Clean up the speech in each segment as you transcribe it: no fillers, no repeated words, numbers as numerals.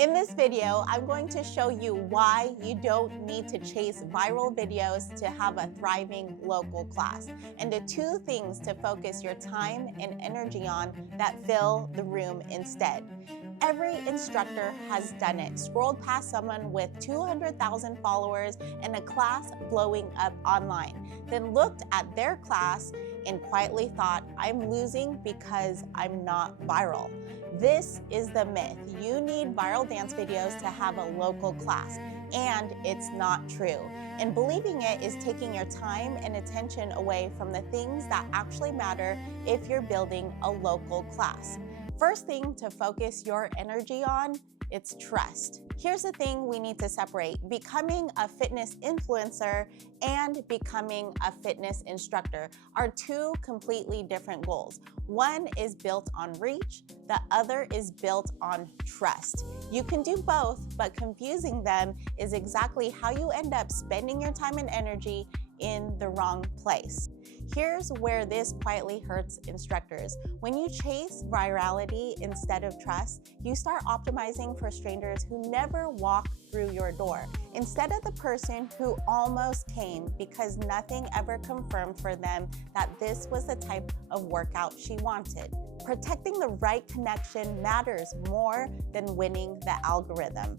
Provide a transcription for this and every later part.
In this video, I'm going to show you why you don't need to chase viral videos to have a thriving local class, and the 2 things to focus your time and energy on that fill the room instead. Every instructor has done it, scrolled past someone with 200,000 followers and a class blowing up online, then looked at their class and quietly thought, I'm losing because I'm not viral. This is the myth. You need viral dance videos to have a local class, and it's not true. And believing it is taking your time and attention away from the things that actually matter if you're building a local class. First thing to focus your energy on, it's trust. Here's the thing we need to separate: becoming a fitness influencer and becoming a fitness instructor are 2 completely different goals. One is built on reach, the other is built on trust. You can do both, but confusing them is exactly how you end up spending your time and energy in the wrong place. Here's where this quietly hurts instructors. When you chase virality instead of trust, you start optimizing for strangers who never walk through your door, instead of the person who almost came because nothing ever confirmed for them that this was the type of workout she wanted. Protecting the right connection matters more than winning the algorithm.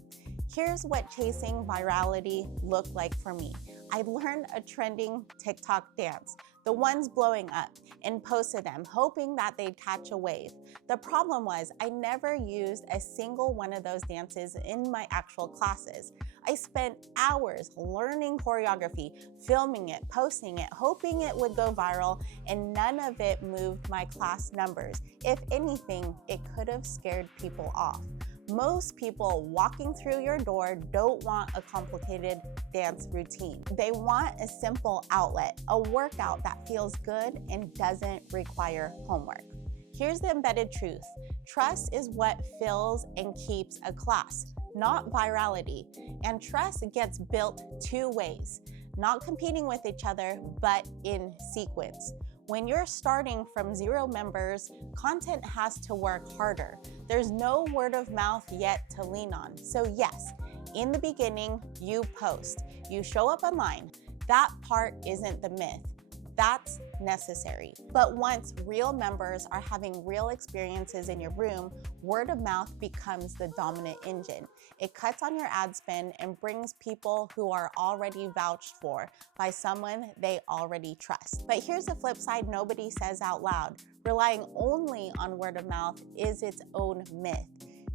Here's what chasing virality looked like for me. I learned a trending TikTok dance, the ones blowing up, and posted them, hoping that they'd catch a wave. The problem was I never used a single one of those dances in my actual classes. I spent hours learning choreography, filming it, posting it, hoping it would go viral, and none of it moved my class numbers. If anything, it could have scared people off. Most people walking through your door don't want a complicated dance routine. They want a simple outlet, a workout that feels good and doesn't require homework. Here's the embedded truth. Trust is what fills and keeps a class, not virality. And trust gets built 2 ways, not competing with each other, but in sequence. When you're starting from 0 members, content has to work harder. There's no word of mouth yet to lean on. So yes, in the beginning, you post, you show up online. That part isn't the myth. That's necessary. But once real members are having real experiences in your room, word of mouth becomes the dominant engine. It cuts on your ad spend and brings people who are already vouched for by someone they already trust. But here's the flip side nobody says out loud. Relying only on word of mouth is its own myth.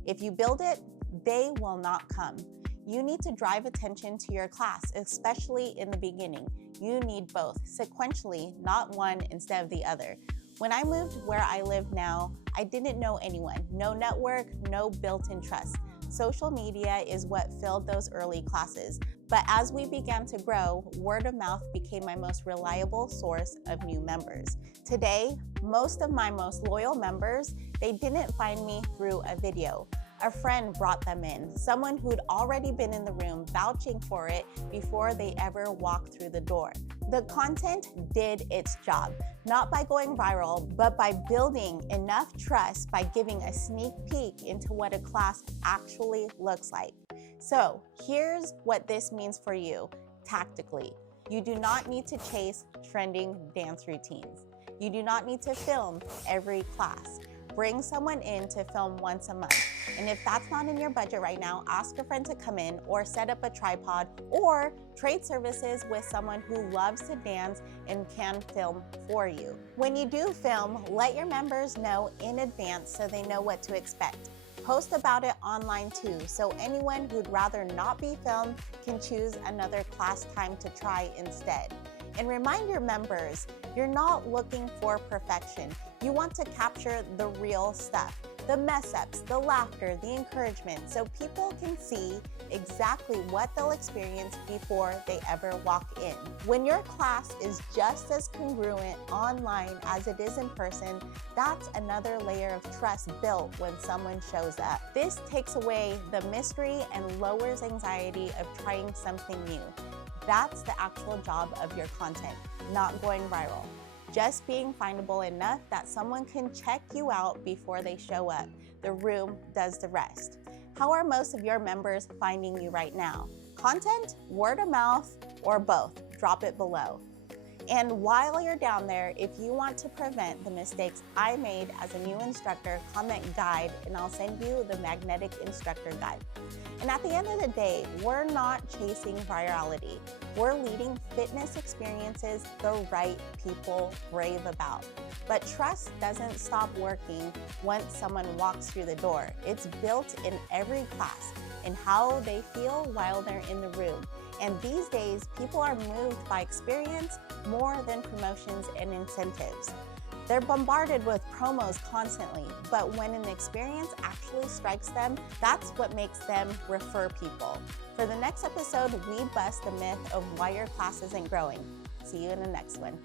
If you build it, they will not come. You need to drive attention to your class, especially in the beginning. You need both, sequentially, not one instead of the other. When I moved where I live now, I didn't know anyone, no network, no built-in trust. Social media is what filled those early classes. But as we began to grow, word of mouth became my most reliable source of new members. Today, most of my most loyal members, they didn't find me through a video. A friend brought them in, someone who'd already been in the room vouching for it before they ever walked through the door. The content did its job, not by going viral, but by building enough trust by giving a sneak peek into what a class actually looks like. So here's what this means for you tactically. You do not need to chase trending dance routines. You do not need to film every class. Bring someone in to film once a month. And if that's not in your budget right now, ask a friend to come in or set up a tripod or trade services with someone who loves to dance and can film for you. When you do film, let your members know in advance so they know what to expect. Post about it online too, so anyone who'd rather not be filmed can choose another class time to try instead. And remind your members, you're not looking for perfection. You want to capture the real stuff, the mess ups, the laughter, the encouragement, so people can see exactly what they'll experience before they ever walk in. When your class is just as congruent online as it is in person, that's another layer of trust built when someone shows up. This takes away the mystery and lowers anxiety of trying something new. That's the actual job of your content, not going viral. Just being findable enough that someone can check you out before they show up. The room does the rest. How are most of your members finding you right now? Content, word of mouth, or both? Drop it below. And while you're down there, if you want to prevent the mistakes I made as a new instructor, comment guide and I'll send you the Magnetic Instructor guide. And at the end of the day, we're not chasing virality. We're leading fitness experiences the right people rave about. But trust doesn't stop working once someone walks through the door. It's built in every class and how they feel while they're in the room. And these days, people are moved by experience more than promotions and incentives. They're bombarded with promos constantly, but when an experience actually strikes them, that's what makes them refer people. For the next episode, we bust the myth of why your class isn't growing. See you in the next one.